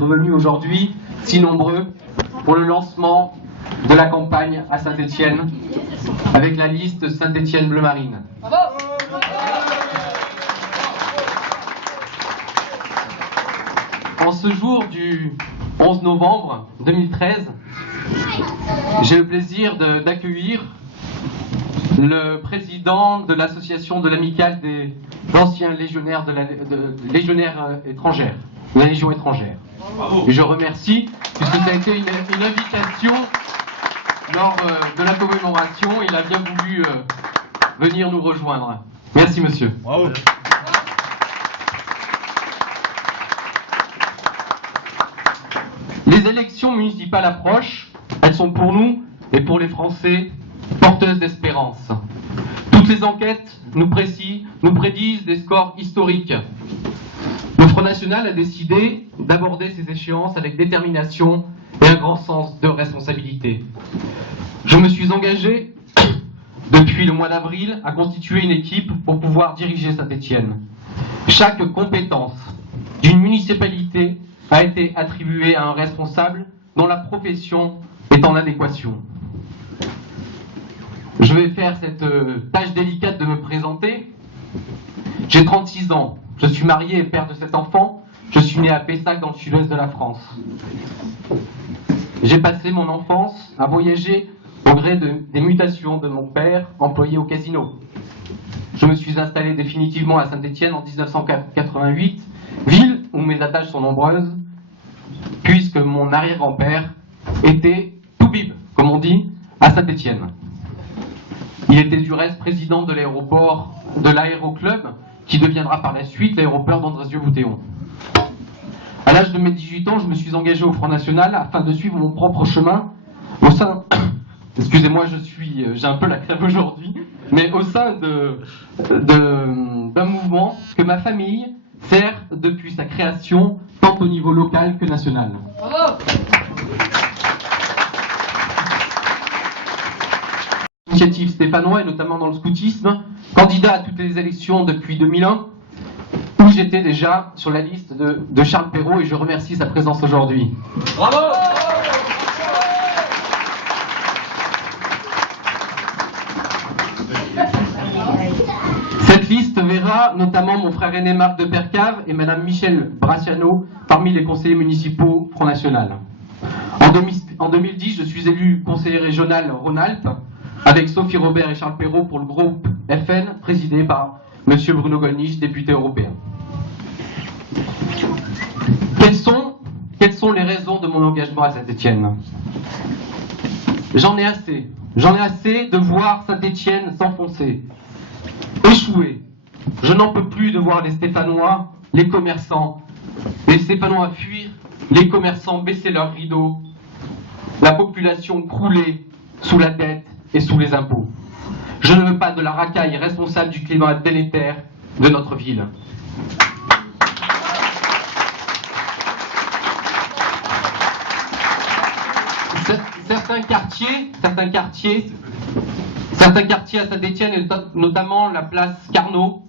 Venus aujourd'hui, si nombreux, pour le lancement de la campagne à Saint-Étienne, avec la liste Saint-Étienne Bleu Marine. En ce jour du 11 novembre 2013, j'ai le plaisir d'accueillir le président de l'association de l'amicale des anciens légionnaires légionnaires étrangères, de la Légion étrangère. Et je remercie, puisque ça a été une invitation lors de la commémoration, il a bien voulu venir nous rejoindre. Merci monsieur. Bravo. Les élections municipales approchent, elles sont pour nous et pour les Français porteuses d'espérance. Toutes les enquêtes nous prédisent des scores historiques. Le Front National a décidé d'aborder ces échéances avec détermination et un grand sens de responsabilité. Je me suis engagé depuis le mois d'avril à constituer une équipe pour pouvoir diriger Saint-Étienne. Chaque compétence d'une municipalité a été attribuée à un responsable dont la profession est en adéquation. Je vais faire cette tâche délicate de me présenter. J'ai 36 ans. Je suis marié et père de 7 enfants. Je suis né à Pessac dans le sud-ouest de la France. J'ai passé mon enfance à voyager au gré des mutations de mon père, employé au casino. Je me suis installé définitivement à Saint-Étienne en 1988, ville où mes attaches sont nombreuses, puisque mon arrière-grand-père était tout bib, comme on dit, à Saint-Étienne. Il était du reste président de l'aéroport de l'Aéroclub, qui deviendra par la suite l'aéroport d'Andrézieux-Boutéon. À l'âge de mes 18 ans, je me suis engagé au Front National afin de suivre mon propre chemin au sein... Excusez-moi, j'ai un peu la crève aujourd'hui, mais au sein d'un mouvement que ma famille sert depuis sa création, tant au niveau local que national. Bravo. Initiative stéphanois et notamment dans le scoutisme, candidat à toutes les élections depuis 2001, où j'étais déjà sur la liste de Charles Perrault et je remercie sa présence aujourd'hui. Bravo. Cette liste verra notamment mon frère aîné Marc de Percave et madame Michèle Braciano parmi les conseillers municipaux Front National. En 2010, je suis élu conseiller régional Rhône-Alpes avec Sophie Robert et Charles Perrault pour le groupe FN, présidé par M. Bruno Gollnisch, député européen. Quelles sont les raisons de mon engagement à Saint-Étienne? J'en ai assez. J'en ai assez de voir Saint-Étienne s'enfoncer, échouer. Je n'en peux plus de voir les Stéphanois, les commerçants, les Stéphanois fuir, les commerçants baisser leurs rideaux, la population crouler sous la dette et sous les impôts. Je ne veux pas de la racaille responsable du climat délétère de notre ville. Certains quartiers à Saint-Étienne, et notamment la place Carnot,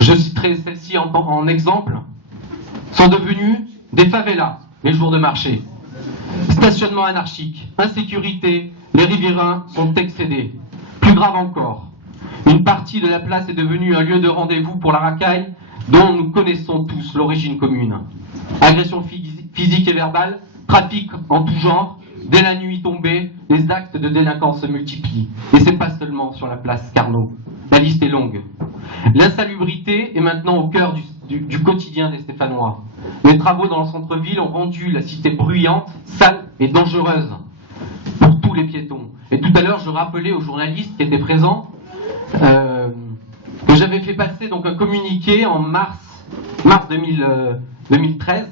je citerai celle-ci en exemple, sont devenus des favelas les jours de marché. Stationnement anarchique, insécurité, les riverains sont excédés. Plus grave encore, une partie de la place est devenue un lieu de rendez-vous pour la racaille dont nous connaissons tous l'origine commune. Agressions physiques et verbales, trafic en tout genre, dès la nuit tombée, les actes de délinquance se multiplient. Et c'est pas seulement sur la place Carnot. La liste est longue. L'insalubrité est maintenant au cœur du quotidien des Stéphanois. Les travaux dans le centre-ville ont rendu la cité bruyante, sale et dangereuse pour tous les piétons. Et tout à l'heure, je rappelais aux journalistes qui étaient présents que j'avais fait passer donc un communiqué en mars 2013,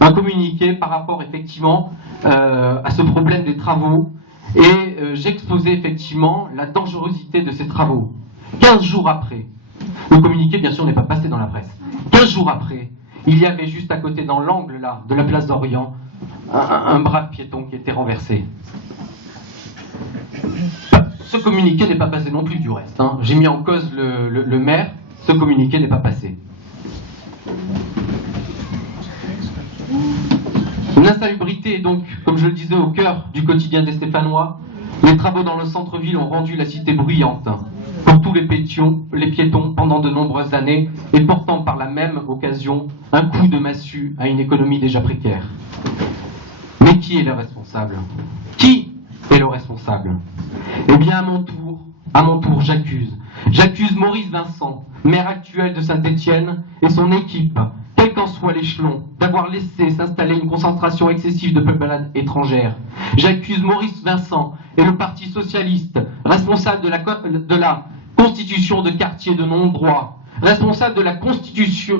un communiqué par rapport effectivement à ce problème des travaux, et j'exposais effectivement la dangerosité de ces travaux. 15 jours après, le communiqué bien sûr n'est pas passé dans la presse, 15 jours après, il y avait juste à côté dans l'angle là de la place d'Orient un brave piéton qui était renversé. Ce communiqué n'est pas passé non plus du reste, hein. J'ai mis en cause le maire, ce communiqué n'est pas passé. L'insalubrité est donc, comme je le disais, au cœur du quotidien des Stéphanois. Les travaux dans le centre-ville ont rendu la cité bruyante pour tous les piétons pendant de nombreuses années et portant par la même occasion un coup de massue à une économie déjà précaire. Mais qui est le responsable? Qui est le responsable? Eh bien, à mon tour, j'accuse Maurice Vincent, maire actuel de Saint-Étienne, et son équipe, quel qu'en soit l'échelon, d'avoir laissé s'installer une concentration excessive de peuplades étrangères. J'accuse Maurice Vincent et le Parti socialiste, responsable de la constitution de quartiers de non-droit, responsable de la constitution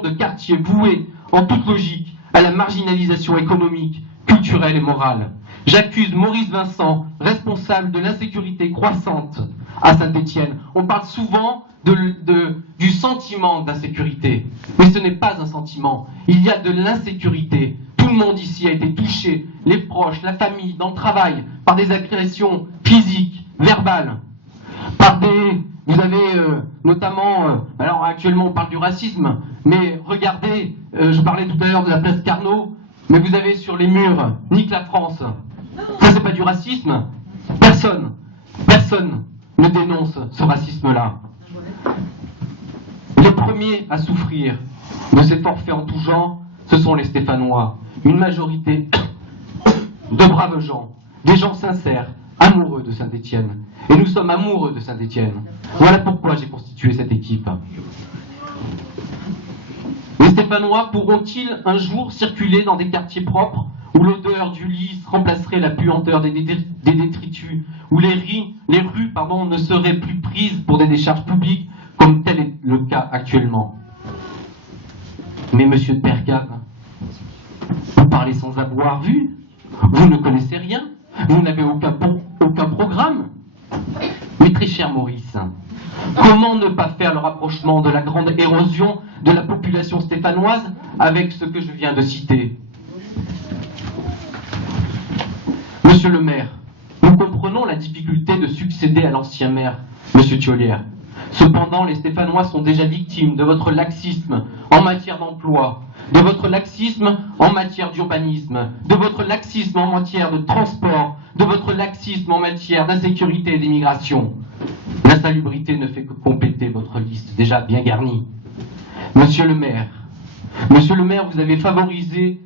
de quartiers voués en toute logique à la marginalisation économique, culturelle et morale. J'accuse Maurice Vincent, responsable de l'insécurité croissante à Saint-Étienne. On parle souvent du sentiment d'insécurité, mais ce n'est pas un sentiment. Il y a de l'insécurité. Tout le monde ici a été touché, les proches, la famille, dans le travail, par des agressions physiques, verbales, vous avez notamment, alors actuellement on parle du racisme, mais regardez, je parlais tout à l'heure de la place Carnot, mais vous avez sur les murs « Nique la France ». Ça, c'est pas du racisme. Personne ne dénonce ce racisme-là. Les premiers à souffrir de ces forfaits en tout genre, ce sont les Stéphanois. Une majorité de braves gens, des gens sincères, amoureux de Saint-Étienne. Et nous sommes amoureux de Saint-Étienne. Voilà pourquoi j'ai constitué cette équipe. Les Stéphanois pourront-ils un jour circuler dans des quartiers propres où l'odeur du lys remplacerait la puanteur des détritus, où les rues ne seraient plus prises pour des décharges publiques, comme tel est le cas actuellement? Mais monsieur de Bergame, vous parlez sans avoir vu, vous ne connaissez rien, vous n'avez aucun programme. Mais très cher Maurice, comment ne pas faire le rapprochement de la grande érosion de la population stéphanoise avec ce que je viens de citer? Monsieur le maire, nous comprenons la difficulté de succéder à l'ancien maire, monsieur Thiollière. Cependant, les Stéphanois sont déjà victimes de votre laxisme en matière d'emploi, de votre laxisme en matière d'urbanisme, de votre laxisme en matière de transport, de votre laxisme en matière d'insécurité et d'immigration. L'insalubrité ne fait que compléter votre liste déjà bien garnie. Monsieur le maire, vous avez favorisé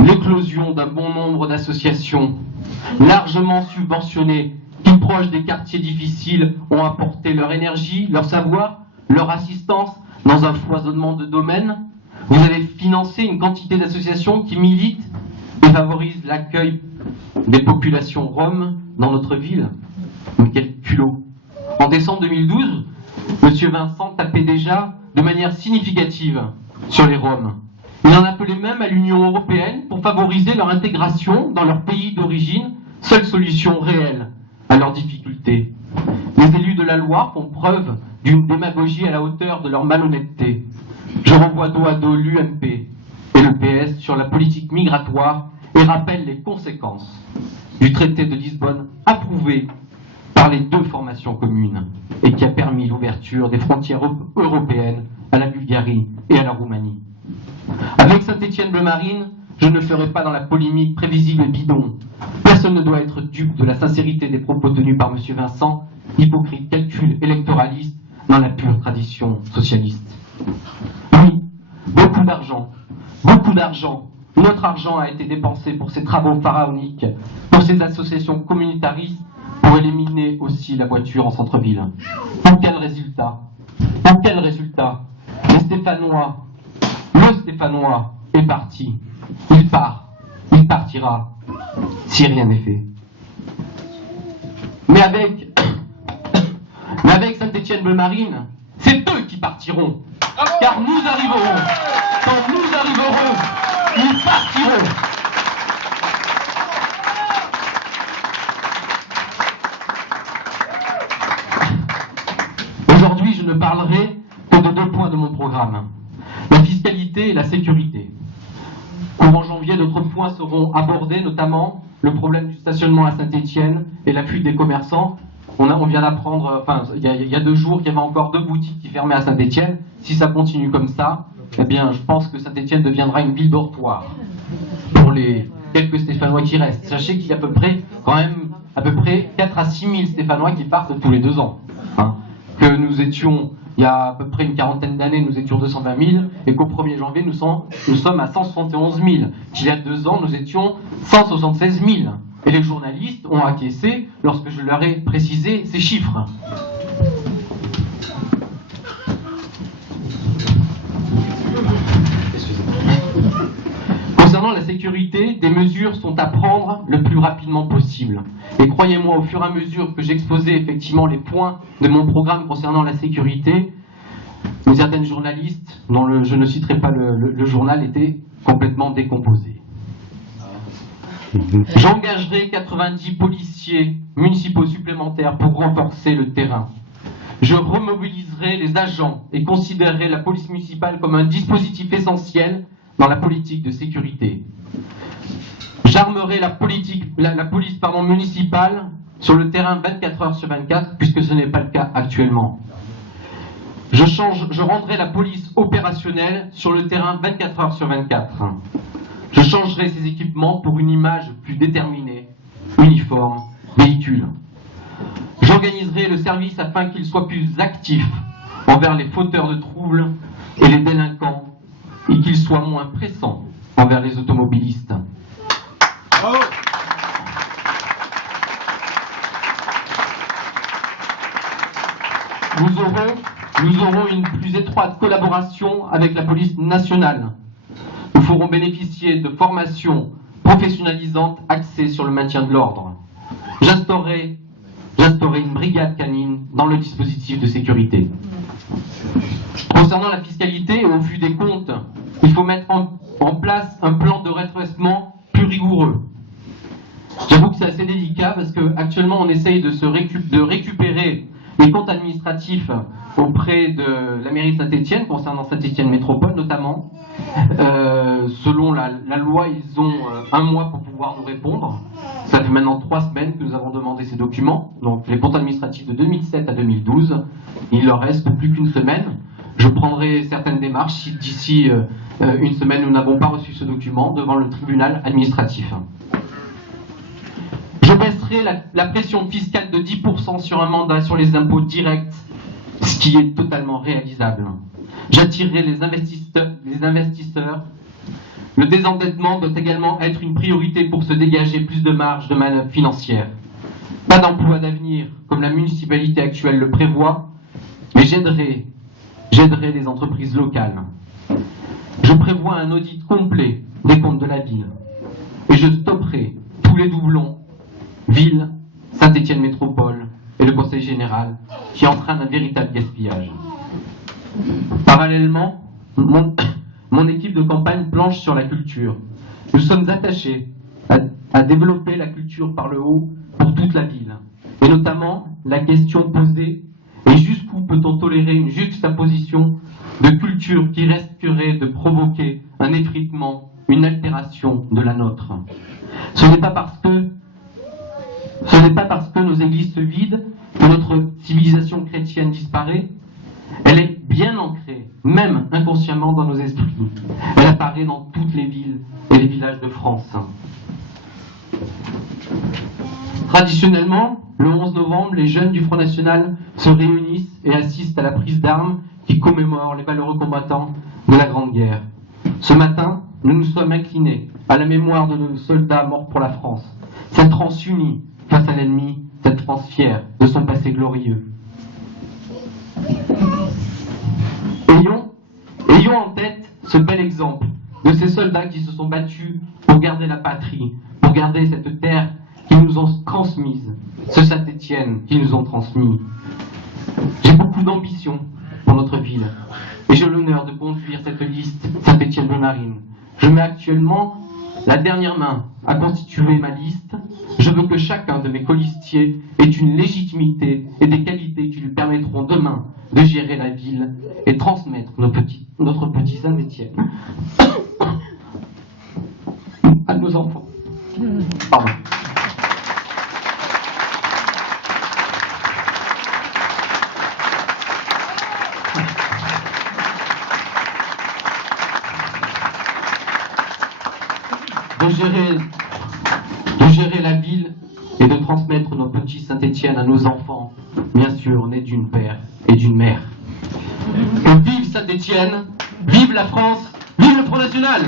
l'éclosion d'un bon nombre d'associations largement subventionnées qui, proches des quartiers difficiles, ont apporté leur énergie, leur savoir, leur assistance dans un foisonnement de domaines. Vous avez financé une quantité d'associations qui militent et favorisent l'accueil des populations roms dans notre ville. Mais quel culot! En décembre 2012, M. Vincent tapait déjà de manière significative sur les Roms. Il en appelait même à l'Union européenne pour favoriser leur intégration dans leur pays d'origine, seule solution réelle à leurs difficultés. Les élus de la Loire font preuve d'une démagogie à la hauteur de leur malhonnêteté. Je renvoie dos à dos l'UMP et le PS sur la politique migratoire et rappelle les conséquences du traité de Lisbonne approuvé par les deux formations communes et qui a permis l'ouverture des frontières européennes à la Bulgarie et à la Roumanie. Avec Saint-Étienne-Bleu-Marine, je ne ferai pas dans la polémique prévisible et bidon. Personne ne doit être dupe de la sincérité des propos tenus par M. Vincent, hypocrite calcul électoraliste dans la pure tradition socialiste. Oui, beaucoup d'argent, notre argent a été dépensé pour ces travaux pharaoniques, pour ces associations communautaristes, pour éliminer aussi la voiture en centre-ville. Pour quel résultat? Le Stéphanois est parti. Il partira, si rien n'est fait. Mais avec Saint-Étienne-Bleu-Marine, c'est eux qui partiront. Car nous arriverons. Quand nous arriverons, ils partiront. Aujourd'hui, je ne parlerai que de deux points de mon programme. La fiscalité et la sécurité. Courant janvier, d'autres points seront abordés, notamment le problème du stationnement à Saint-Étienne et la fuite des commerçants. On vient d'apprendre, il y a 2 jours qu'il y avait encore 2 boutiques qui fermaient à Saint-Étienne. Si ça continue comme ça, eh bien, je pense que Saint-Étienne deviendra une ville dortoir pour les quelques Stéphanois qui restent. Sachez qu'il y a à peu près 4 à 6 000 Stéphanois qui partent tous les 2 ans. Hein. Que nous étions, il y a à peu près une quarantaine d'années, nous étions 220 000, et qu'au 1er janvier, nous sommes à 171 000. Qu'il y a 2 ans, nous étions 176 000. Et les journalistes ont acquiescé lorsque je leur ai précisé ces chiffres. Concernant la sécurité, des mesures sont à prendre le plus rapidement possible. Et croyez-moi, au fur et à mesure que j'exposais effectivement les points de mon programme concernant la sécurité, une certaine journaliste, dont je ne citerai pas le journal, était complètement décomposée. J'engagerai 90 policiers municipaux supplémentaires pour renforcer le terrain. Je remobiliserai les agents et considérerai la police municipale comme un dispositif essentiel dans la politique de sécurité. J'armerai la police municipale sur le terrain 24 heures sur 24, puisque ce n'est pas le cas actuellement. Je rendrai la police opérationnelle sur le terrain 24 heures sur 24. Je changerai ses équipements pour une image plus déterminée, uniforme, véhicule. J'organiserai le service afin qu'il soit plus actif envers les fauteurs de troubles et les délinquants, et qu'il soit moins pressant envers les automobilistes. Bravo. Nous aurons une plus étroite collaboration avec la police nationale. Nous ferons bénéficier de formations professionnalisantes axées sur le maintien de l'ordre. J'instaurerai une brigade canine dans le dispositif de sécurité. Concernant la fiscalité, au vu des comptes, il faut mettre en place un plan de redressement plus rigoureux. J'avoue que c'est assez délicat parce qu'actuellement on essaye de récupérer les comptes administratifs auprès de la mairie de Saint-Étienne, concernant Saint-Étienne Métropole notamment. Selon la loi, ils ont 1 mois pour pouvoir nous répondre. Ça fait maintenant 3 semaines que nous avons demandé ces documents. Donc les comptes administratifs de 2007 à 2012, il leur reste plus qu'une semaine. Je prendrai certaines démarches si d'ici une semaine nous n'avons pas reçu ce document devant le tribunal administratif. Je baisserai la pression fiscale de 10% sur un mandat sur les impôts directs, ce qui est totalement réalisable. J'attirerai les investisseurs. Le désendettement doit également être une priorité pour se dégager plus de marge de manœuvre financière. Pas d'emploi d'avenir comme la municipalité actuelle le prévoit, mais j'aiderai les entreprises locales. Je prévois un audit complet des comptes de la ville et je stopperai tous les doublons ville, Saint-Étienne Métropole et le Conseil général qui entraînent un véritable gaspillage. Parallèlement, mon équipe de campagne planche sur la culture. Nous sommes attachés à développer la culture par le haut pour toute la ville, et notamment la question posée est jusqu'où peut-on tolérer une juxtaposition de culture qui risquerait de provoquer un effritement, une altération de la nôtre. Ce n'est pas parce que nos églises se vident que notre civilisation chrétienne disparaît. Elle est bien ancrée, même inconsciemment dans nos esprits. Elle apparaît dans toutes les villes et les villages de France. Traditionnellement, le 11 novembre, les jeunes du Front National se réunissent et assistent à la prise d'armes qui commémore les valeureux combattants de la Grande Guerre. Ce matin, nous nous sommes inclinés à la mémoire de nos soldats morts pour la France. Cette France unie face à l'ennemi, cette France fière de son passé glorieux. Ayons en tête ce bel exemple de ces soldats qui se sont battus pour garder la patrie, pour garder cette terre qu'ils nous ont transmise, ce Saint-Étienne qu'ils nous ont transmis. J'ai beaucoup d'ambition pour notre ville et j'ai l'honneur de conduire cette liste Saint-Étienne-Bleu-Marine. Je mets actuellement la dernière main à constituer ma liste. Je veux que chacun de mes colistiers ait une légitimité et des qualités qui lui permettront demain de gérer la ville et transmettre notre petit Saint-Étienne à nos enfants. Pardon. de gérer la ville et de transmettre nos petits Saint-Étienne à nos enfants, bien sûr, nés d'une père et d'une mère. Que vive Saint-Étienne, vive la France, vive le Front National!